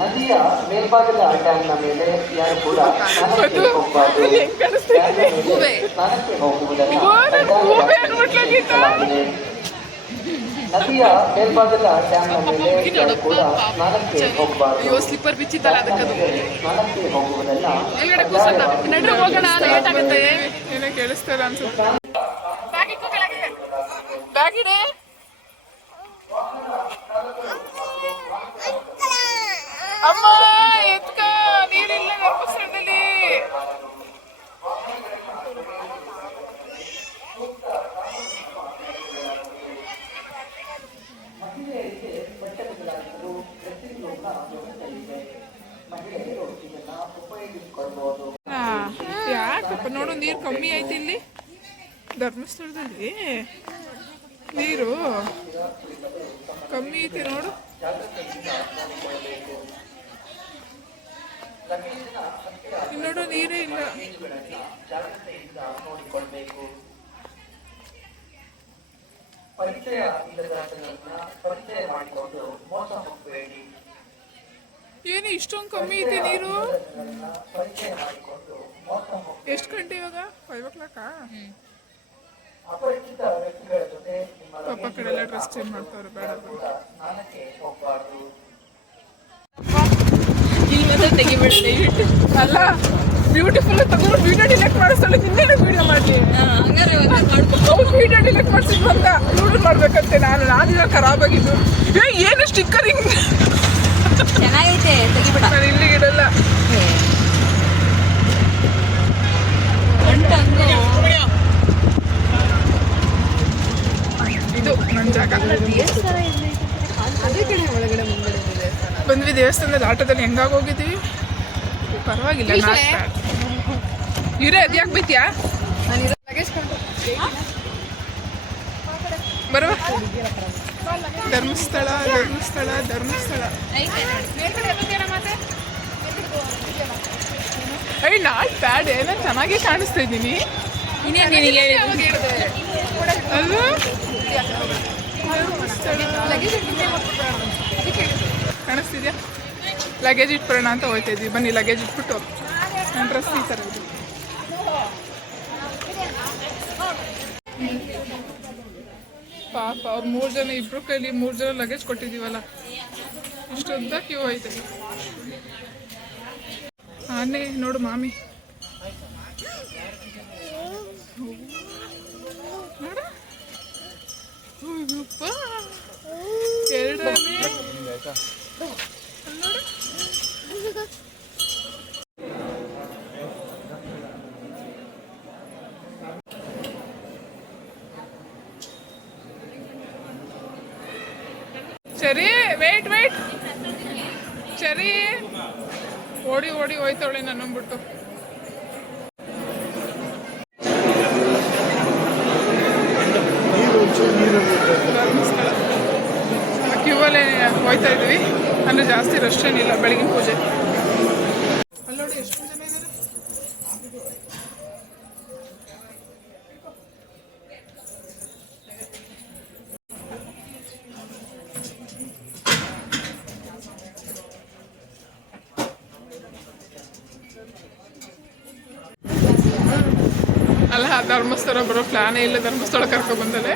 ನದಿಯ ಮೇಲ್ಭಾಗದ ಡ್ಯಾಮ್ನ ಮೇಲೆ ಯಾರು ಕೂಡ ಸ್ನಾನಕ್ಕೆ ಹೋಗುವುದನ್ನು ನದಿಯ ಮೇಲ್ಭಾಗದ ಡ್ಯಾಮ್ನ ಮೇಲೆ ಯಾರು ಕೂಡ ಸ್ನಾನಕ್ಕೆ ಹೋಗಬಾರದು. ಸ್ನಾನಕ್ಕೆ ಹೋಗುವುದನ್ನ ಕೇಳಿಸ್ತಾರ ಅನ್ಸುತ್ತೆ. ಅಮ್ಮ ಎತ್ಕ ನೀರಿಲ್ಲ ಧರ್ಮಸ್ಥಳದಲ್ಲಿ. ಯಾಕಪ್ಪ ನೋಡು ನೀರು ಕಮ್ಮಿ ಆಯ್ತು ಇಲ್ಲಿ ಧರ್ಮಸ್ಥಳದಲ್ಲಿ. ನೀರು ಕಮ್ಮಿ ಐತಿ ನೋಡು. ನೋಡು ನೀರೇ ಇಲ್ಲ. ಏನು ಇಷ್ಟೊಂದು ಕಮ್ಮಿ ಐತೆ ನೀರು? ಎಷ್ಟು ಗಂಟೆ ಇವಾಗ? 5 o'clock? ಪಾಪ ಕಡೆ ಎಲ್ಲ ಡ್ರೆಸ್ ಚೇಂಜ್ ಮಾಡ್ತಾರೆ. ಬೇಡ ತೆಗಿಬೇಡ ದಯವಿಟ್ಟು. ಅಲ್ಲ ಬ್ಯೂಟಿಫುಲ್ ತಗೊಂಡು ವಿಡಿಯೋ ಡಿಲೆಕ್ಟ್ ಮಾಡಿಸ್ತಾಳೆ. ನಿನ್ನೆ ವಿಡಿಯೋ ಮಾಡಿ ವಿಡಿಯೋ ಡಿಲೆಕ್ಟ್ ಮಾಡಿಸಿದ್ವಂತ ನೋಡೋದು ಮಾಡ್ಬೇಕಂತೆ. ನಾನಿರೋ ಖರಾಬ್ ಆಗಿದ್ದು. ಏನು ಸ್ಟಿಕ್ಕರ್ ಹಿಂಗೆ ಚೆನ್ನಾಗೈತೆ, ತೆಗಿಬೇಡ. ನಾನು ಇಲ್ಲಿಗೆ ಇಡಲ್ಲ. ಇದು ನನ್ನ ಜಾಗ. ಅದೇ ಕಡೆ ಒಳಗಡೆ ಮುಂಗಡೆ ಬಂದ್ವಿ ದೇವಸ್ಥಾನದ ಆಟೋದಲ್ಲಿ. ಹೆಂಗಾಗಿ ಹೋಗಿದ್ವಿ ಪರವಾಗಿಲ್ಲ. ಇರೇ ಅದು ಯಾಕೆ ಬೈತೀಯಾ? ಬರುವ ಧರ್ಮಸ್ಥಳ ಧರ್ಮಸ್ಥಳ ಧರ್ಮಸ್ಥಳ. Not bad. ಏನೋ ಚೆನ್ನಾಗಿ ಕಾಣಿಸ್ತಾ ಇದ್ದೀನಿ. ಕಾಣಿಸ್ತಿದ್ಯಾ? ಲಗೇಜ್ ಇಟ್ಬಿಡೋಣ ಅಂತ ಹೋಗ್ತಾ ಇದ್ವಿ. ಬನ್ನಿ ಲಗೇಜ್ ಇಟ್ಬಿಟ್ಟು ನನ್ನ ಡ್ರೆಸ್ ಈ ಥರ ಇದೆ. ಪಾಪ ಅವ್ರು 3 ಜನ, ಇಬ್ರು ಕೈಲಿ 3 ಜನ ಲಗೇಜ್ ಕೊಟ್ಟಿದ್ದೀವಲ್ಲ. ಇಷ್ಟೊಂದ ಕ್ಯೂ ಐತೆ. ಆನೆ ನೋಡು ಮಾಮಿ. ನೋಡ 2 ಆನೆ. ಸರಿ ವೇಟ್ ಸರಿ ಓಡಿ ಹೋಯ್ತವಳೆ ನನ್ನಂಬಿಟ್ಟು. ಧರ್ಮಸ್ಥಳ ಕ್ಯೂ ಅಲ್ಲೇ ಹೋಯ್ತಾ ಇದ್ವಿ. ಅಂದರೆ ಜಾಸ್ತಿ ರಶ್ ಏನಿಲ್ಲ. ಬೆಳಗಿನ ಪೂಜೆ ಅಲ್ಲೋಡಿ ಎಷ್ಟು ಜನ ಇದ್ದಾರೆ. ಅಲ್ಲ ಧರ್ಮಸ್ಥಳ ಬರೋ ಪ್ಲಾನೇ ಇಲ್ಲ. ಧರ್ಮಸ್ಥಳ ಕರ್ಕೊಬಂದಲೆ.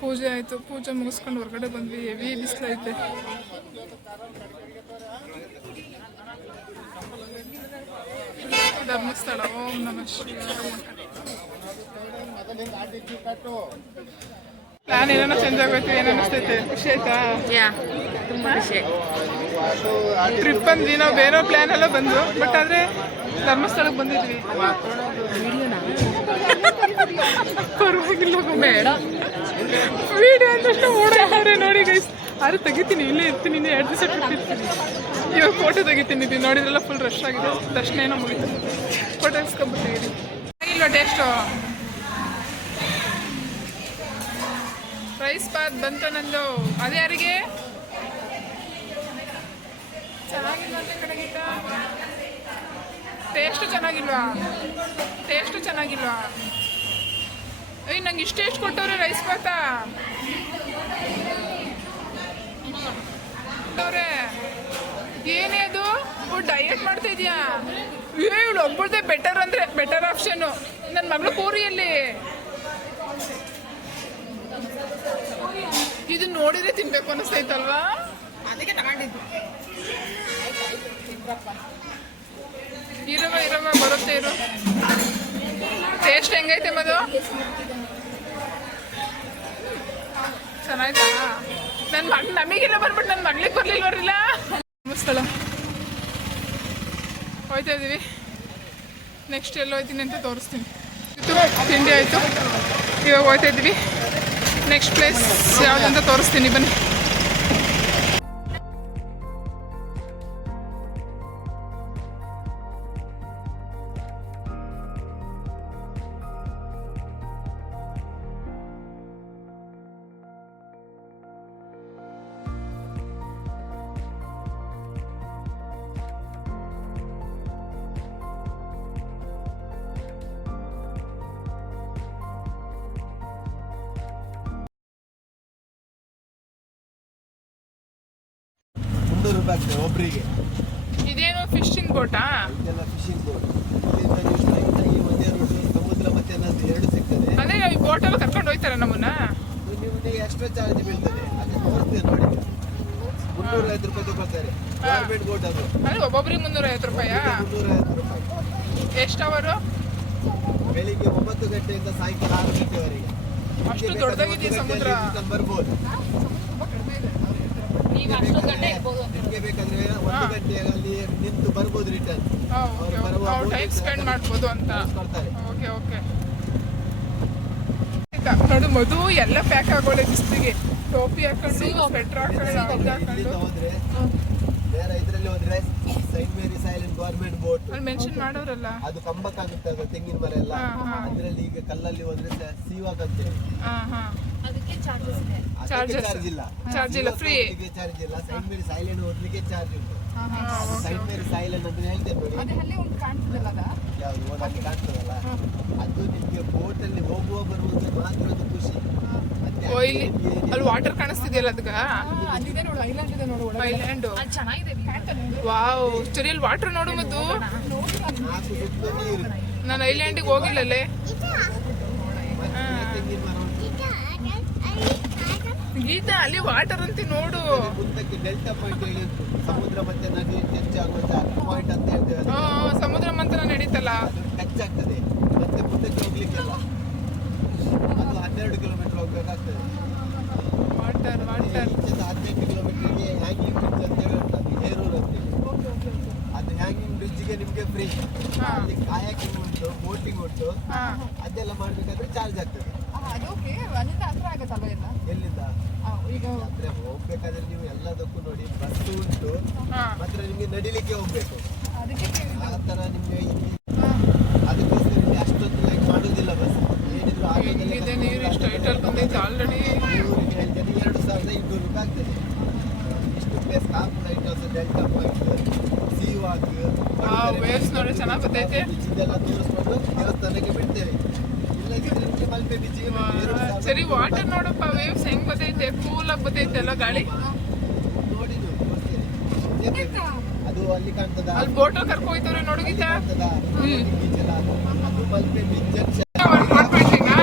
ಪೂಜೆ ಆಯಿತು. ಪೂಜೆ ಮುಗಿಸ್ಕೊಂಡು ಹೊರಗಡೆ ಬಂದ್ವಿ. ಹೆವಿ ಬಿಸಿಲೈತೆ. ಧರ್ಮಸ್ಥಳ. ಓಂ ನಮಃ ಶಿವಾಯ. ಪ್ಲಾನ್ ಏನೇನೋ ಚೇಂಜ್ ಆಗೋಯ್ತು. ಏನು ಅನಿಸ್ತೈತೆ? ಖುಷಿ ಆಯ್ತಾ? ತುಂಬ ಖುಷಿ. ಟ್ರಿಪ್ ಬಂದ್ವಿ ನಾವು. ಬೇರೆ ಪ್ಲಾನ್ ಎಲ್ಲ ಬಂದು, ಬಟ್ ಆದರೆ ಧರ್ಮಸ್ಥಳಕ್ಕೆ ಬಂದಿದ್ವಿ. ಪರವಾಗಿಲ್ಲ ಬೇಡ ವಿಡಿಯೋ ಅಂತ ಓಡಾಡ್ರೆ ನೋಡಿ ಗೈಸ್. ಆದ್ರೆ ತೆಗಿತೀನಿ, ಇಲ್ಲೇ ಇರ್ತೀನಿ. 2 ದಿವಸ ಟ್ರಿಪ್ ಇರ್ತೀನಿ. ಇವಾಗ ಫೋಟೋ ತೆಗಿತೀನಿ ನೋಡಿದ್ರೆಲ್ಲ ಫುಲ್ ರಶ್ ಆಗಿದೆ. ದರ್ಶನ ಏನೋ ಮುಗಿತು. ಫೋಟೋ ಇಸ್ಕೊಂಬತ್ತೀವಿ. ಇಲ್ವಾ ಟೇಸ್ಟು? ರೈಸ್ ಬಾತ್ ಬಂತು ನಂದು. ಅದು ಯಾರಿಗೆ? ಚೆನ್ನಾಗಿಲ್ಲ ಅಂತ ಕಡೆಗಿದ್ದ. ಟೇಸ್ಟು ಚೆನ್ನಾಗಿಲ್ವಾ? ಟೇಸ್ಟು ಚೆನ್ನಾಗಿಲ್ವಾ? ಅಯ್ಯ ನಂಗೆ ಇಷ್ಟೆಷ್ಟು ಕೊಟ್ಟವ್ರೆ ರೈಸ್ ಬಾತ ಕೊಟ್ಟವ್ರೆ. ಏನೇ ಅದು? ಡಯಟ್ ಮಾಡ್ತಾ ಇದೆಯಾ? ಇವಳು ಒಬ್ಬಳದೇ ಬೆಟರ್ ಅಂದರೆ ಬೆಟರ್ ಆಪ್ಷನ್ನು. ನನ್ನ ಮಗಳು ಪೂರಿಯಲ್ಲಿ ಇದು ನೋಡಿದ್ರೆ ತಿನ್ಬೇಕು ಅನ್ನಿಸ್ತೈತಲ್ವಾ? ಅದಕ್ಕೆ ತಗೊಂಡಿದ್ದು. ಇರವ ಬರುತ್ತೆ ಇರು. ಟೇಸ್ಟ್ ಹೆಂಗೈತೆ ಮದು? ಚೆನ್ನಾಯ್ತಾ? ನನ್ನ ಮಗ ನಮಗಿಲ್ಲ ಬರ್ಬಿಟ್ಟು ನನ್ನ ಮಗಳಿಗೆ ಬರ್ಲಿಲ್ವರಿಲ್ಲ. ಸ್ಥಳ ಹೋಯ್ತಾ ಇದ್ದೀವಿ. ನೆಕ್ಸ್ಟ್ ಎಲ್ಲ ಹೋಯ್ತೀನಿ ಅಂತ ತೋರಿಸ್ತೀನಿ. ತಿಂಡಿ ಆಯಿತು, ಇವಾಗ ಹೋಯ್ತಾ ಇದ್ದೀವಿ. ನೆಕ್ಸ್ಟ್ ಪ್ಲೇಸ್ ಯಾವುದಂತ ತೋರಿಸ್ತೀನಿ ಬನ್ನಿ. ₹100 ಒಬ್ಬರಿಗೆ. ಇದೇನು ಫಿಶಿಂಗ್ ಬೋಟಾ? ಇದೆಲ್ಲ ಫಿಶಿಂಗ್ ಬೋಟ್. ಇಲ್ಲಿಂದ ನೀವು ಸ್ಟ್ರೈಟ್ ಆಗಿ ಒಂದೇ ರೂಟು ಸಮುದ್ರ ಮತ್ತೆ ನದಿ ಎರಡು ಸಿಗ್ತದೆ. ಅದೇ ಈ ಬೋಟಲ್ಲಿ ಕರ್ಕೊಂಡು ಹೋಗ್ತಾರೆ ನಮ್ಮನ್ನ. ನಿಮಗೆ ಎಕ್ಸ್ಟ್ರಾ ಚಾರ್ಜ್ ಬೀಳ್ತದೆ. ಅದು ತೋರಿಸ್ತೇನೆ ನೋಡಿ. ₹350 ತಗೊಳ್ತಾರೆ. ಗೌರ್ಮೆಂಟ್ ಬೋಟ್ ಅದು. ಅದೇ ಒಬ್ಬೊಬ್ರಿಗೆ ₹350. ₹350. ಎಷ್ಟು ಅವರು? ಬೆಳಿಗ್ಗೆ 9 ಗಂಟೆಯಿಂದ ಸಾಯಂಕಾಲ 6 ಗಂಟೆವರೆಗೆ. ಅಷ್ಟು ದೊಡ್ಡದಾಗಿದೆಯಾ ಸಮುದ್ರ? ಬರ್ಬೋದು. ನಿಮಗೆ ಬೇಕಾದ್ರೆ 1 ಗಂಟೆಯಲ್ಲಿ ನಿಂತು ಬರ್ಬೋದು ರಿಟರ್ನ್. ಅವ್ರು ಟೈಮ್ ಸ್ಪೆಂಡ್ ಮಾಡ್ಬೋದು ಅಂತ. ಕೊಡ್ತಾರೆ. Okay okay. ನೋಡು ಮಧು ಎಲ್ಲ ಪ್ಯಾಕ್ ಆಗೋಳೆ ಬಿಸ್ಲಿಗೆ. ಟೋಪಿ ಹಾಕೊಂಡು ಸ್ವೆಟ್ರ್ ಹಾಕೊಂಡು ಇಲ್ಲಿಂದ ಹೋದ್ರೆ ಬೇರೆ ಇದರಲ್ಲಿ ಹೋದ್ರೆ ಸೈಂಟ್ ಮೇರಿ ಸೈಲೆಂಟ್ ಗವರ್ಮೆಂಟ್ ಬೋಟ್ ಅಲ್ಲಿ ಮೆನ್ಷನ್ ಮಾಡೋರಲ್ಲ. ಅದು ಕಂಬಕ್ಕಾಗುತ್ತೆ, ಅದು ತೆಂಗಿನ ಮರ ಎಲ್ಲ. ಅದರಲ್ಲಿ ಈಗ ಕಲ್ಲಲ್ಲಿ ಹೋದ್ರೆ ಸೀವಾಕ್ ಅಂತೇಳಿ ಅದಕ್ಕೆ ಚಾರ್ಜಸ್ ಇದೆ. ಚಾರ್ಜ್ ಇಲ್ಲ. ಚಾರ್ಜ್ ಇಲ್ಲ, ಫ್ರೀ. ಚಾರ್ಜ್ ಇಲ್ಲ. ಸೈಂಟ್ ಮೇರಿ ಸೈಲೆಂಟ್ ಹೋಗ್ಲಿಕ್ಕೆ ಚಾರ್ಜ್ ಉಂಟು. ಸೈಂಟ್ ಮೇರಿ ಸೈಲೆಂಟ್ ಅಂತ ಹೇಳ್ತೇನೆ ನೋಡಿ. ಯಾವ್ದು ಓಡಾಡಿ ಕಾಣ್ತದಲ್ಲ, ಅದು ನಿಮ್ಗೆ ಬೋಟ್ ಅಲ್ಲಿ ಹೋಗುವ ಬರುವುದು ಮಾತ್ರ ಅದು ಖುಷಿ. ಓ ಇಲ್ಲಿ ಅಲ್ಲಿ ವಾಟರ್ ಕಾಣಿಸ್ತಿದೆಯಲ್ಲ ಅದಕ್ಕ? ಐಲ್ಯಾಂಡ್ ಚೆನ್ನಾಗಿದೆ. ವಾವ್ ಸರಿ. ಅಲ್ಲಿ ವಾಟರ್ ನೋಡು ಮತ್ತು 4 ಸುತ್ತ ನೀರು. ನಾನು ಐಲ್ಯಾಂಡಿಗೆ ಹೋಗಿಲ್ಲಲ್ಲೇ. ತೆಂಗಿನ ಮರ ಉಂಟು. ಗೀತಾ ಅಲ್ಲಿ ವಾಟರ್ ಅಂತ ನೋಡು. ಮುಂದಕ್ಕೆ ಡೆಲ್ಟಾ ಪಾಯಿಂಟ್ ಹೇಳಿ ಉಂಟು. ಸಮುದ್ರ ಮತ್ತೆ ನದಿ ಟಚ್ ಆಗುವ ಪಾಯಿಂಟ್ ಅಂತ ಹೇಳ್ತೇವೆ. ಸಮುದ್ರ ಮಂಥನ ನಡೀತಲ್ಲ, ಅದು ಟಚ್ ಆಗ್ತದೆ. ಮತ್ತೆ ಮುಂದಕ್ಕೆ ಹೋಗ್ಲಿಕ್ಕೆಲ್ಲ ಅದು 12 ಕಿಲೋಮೀಟರ್ ಹೋಗ್ಬೇಕಾಗ್ತದೆ. Water water. 18 ಕಿಲೋಮೀಟರ್ಗೆ ಹ್ಯಾಂಗಿಂಗ್ ಬ್ರಿಡ್ಜ್ ಅಂತ ಹೇಳಿ ಉಂಟು. ಅದು ಹೇರೂರು ಅಂತೇಳಿ. ಅದು ಹ್ಯಾಂಗಿಂಗ್ ಬ್ರಿಡ್ಜ್ಗೆ ನಿಮಗೆ ಫ್ರೀ. ಅಲ್ಲಿ ಕಾಯಾಕಿಂಗ್ ಉಂಟು, ಬೋಟಿಂಗ್ ಉಂಟು. ಅದೆಲ್ಲ ಮಾಡ್ಬೇಕಾದ್ರೆ ಚಾರ್ಜ್ ಆಗ್ತದೆ. ಎಲ್ಲಿಂದ ಅಂದ್ರೆ ಹೋಗ್ಬೇಕಾದ್ರೆ ನೀವು ಎಲ್ಲದಕ್ಕೂ ನೋಡಿ ಬಸ್ ಉಂಟು, ಮಾತ್ರ ನಿಮ್ಗೆ ನಡಿಲಿಕ್ಕೆ ಹೋಗ್ಬೇಕು. ಆ ತರ ನಿಮ್ಗೆ ಅದಕ್ಕೋಸ್ಕರ ಇಲ್ಲಿ ಅಷ್ಟೊಂದು ಲೈಕ್ ಮಾಡೋದಿಲ್ಲ ಬಸ್. ಏನಿದ್ರು ಹೆಂಗಿದೆ ನೀರು ಇಷ್ಟು ಹೈಟಲ್ಲಿ ಬಂದೈತೆ ಆಲ್ರೆಡಿ. ಇವ್ರಿಗೆ ಹೇಳ್ತೇನೆ ₹2,200 ಆಗ್ತದೆ. ಇಷ್ಟು place Kapu lighthouse, delta point, seawalk, waves ನೋಡಿ ಚೆನ್ನಾಗಿ ಬರ್ತೈತೆ. ಇದೆಲ್ಲ ತೋರಿಸ್ಕೊಂಡು ದೇವಸ್ಥಾನಕ್ಕೆ ಬಿಡ್ತೇವೆ. ಇಲ್ಲದಿದ್ರೆ ನಿಮಗೆ ಮಲ್ಪೆ ಬೀಚಿಗೆ ಸರಿ ವಾಟರ್ ನೋಡಪ್ಪ, ವೇವ್ಸ್ ಹೆಂಗ್ ಬರ್ತೈತೆ, ಕೂಲ್ ಆಗಿ ಬರ್ತೈತೆ ಎಲ್ಲ ಗಾಳಿ. ನೋಡಿ ತೋರಿಸ್ತೇನೆ. ಅದು ಅಲ್ಲಿ ಕಾಣ್ತದ, ಅಲ್ಲಿ ಬೋಟ್ ಕರ್ಕೊ ಹೋಯ್ತವ್ರೆ ನೋಡು ಗೀತಾ. ಬೀಚ್ ಎಲ್ಲ ಅದು ಮಲ್ಪೆ ಬೀಚ್ ಜಂಕ್ಷನ್. ಮಾಡ್ಕೊಳ್ತೀನಾ?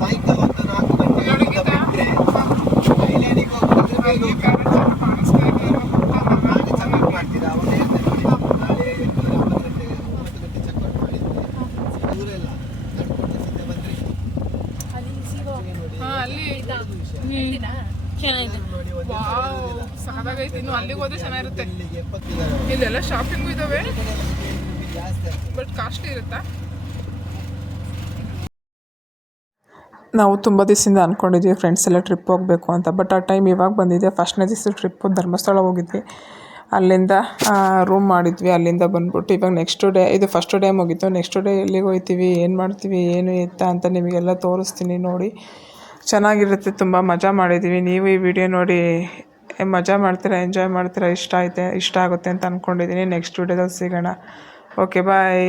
ಸಾಯಂಕಾಲ ಹೊತ್ತು 4 ಗಂಟೆ ಬಿಟ್ರೆ ಐಲ್ಯಾಂಡಿಗೆ ಹೋಗ್ಬಿಟ್ರೆ ಚೆಕ್ಔಟ್ ಮಾಡ್ತೀರಾ? ಅವಾಗ ಹೇಳ್ತೇನೆ ನೋಡಿ, ನಾಳೆ 8:30 ಗಂಟೆಗೆ 9 ಗಂಟೆ ಚೆಕ್ಔಟ್ ಮಾಡಿದ್ರೆ ದೂರ ಎಲ್ಲ ನಡ್ಕೊಂಡು ಸಿದ್ಧ ಬಂದ್ರಿ ಅಲ್ಲಿ ಚೆನ್ನಾಗಿದೆ. ನೋಡಿ. ವಾವ್ ಸಾಕಾಗೈತಿ. ಇನ್ನು ಅಲ್ಲಿಗೆ ಹೋದ್ರೆ ಚೆನ್ನಾಗಿರುತ್ತೆ. ಇಲ್ಲಿಗೆ 70 ಇಲ್ಲೆಲ್ಲ ಶಾಪಿಂಗು ಇದಾವೆ, ಜಾಸ್ತಿ ಆಗ್ತದೆ. ಬಟ್ ಕಾಸ್ಟ್ಲಿ ಇರುತ್ತಾ? ನಾವು ತುಂಬ ದಿವಸದಿಂದ ಅಂದ್ಕೊಂಡಿದ್ವಿ ಫ್ರೆಂಡ್ಸ್ ಎಲ್ಲ ಟ್ರಿಪ್ ಹೋಗಬೇಕು ಅಂತ. ಬಟ್ ಆ ಟೈಮ್ ಇವಾಗ ಬಂದಿದೆ. ಫಸ್ಟ್ನೇ ದಿವಸ ಟ್ರಿಪ್ಪು ಧರ್ಮಸ್ಥಳ ಹೋಗಿದ್ವಿ. ಅಲ್ಲಿಂದ ರೂಮ್ ಮಾಡಿದ್ವಿ. ಅಲ್ಲಿಂದ ಬಂದ್ಬಿಟ್ಟು ಇವಾಗ ನೆಕ್ಸ್ಟ್ ಡೇ, ಇದು ಫಸ್ಟ್ ಡೇ ಮುಗೀತು. ನೆಕ್ಸ್ಟ್ ಡೇ ಎಲ್ಲಿಗೆ ಹೋಗ್ತೀವಿ, ಏನು ಮಾಡ್ತೀವಿ, ಏನು ಎತ್ತ ಅಂತ ನಿಮಗೆಲ್ಲ ತೋರಿಸ್ತೀನಿ ನೋಡಿ. ಚೆನ್ನಾಗಿರುತ್ತೆ, ತುಂಬ ಮಜಾ ಮಾಡಿದ್ದೀವಿ. ನೀವು ಈ ವಿಡಿಯೋ ನೋಡಿ ಮಜಾ ಮಾಡ್ತೀರಾ, ಎಂಜಾಯ್ ಮಾಡ್ತೀರಾ, ಇಷ್ಟ ಆಗುತ್ತೆ ಅಂತ ಅಂದ್ಕೊಂಡಿದ್ದೀನಿ. ನೆಕ್ಸ್ಟ್ ವಿಡಿಯೋದಲ್ಲಿ ಸಿಗೋಣ. ಓಕೆ ಬಾಯ್.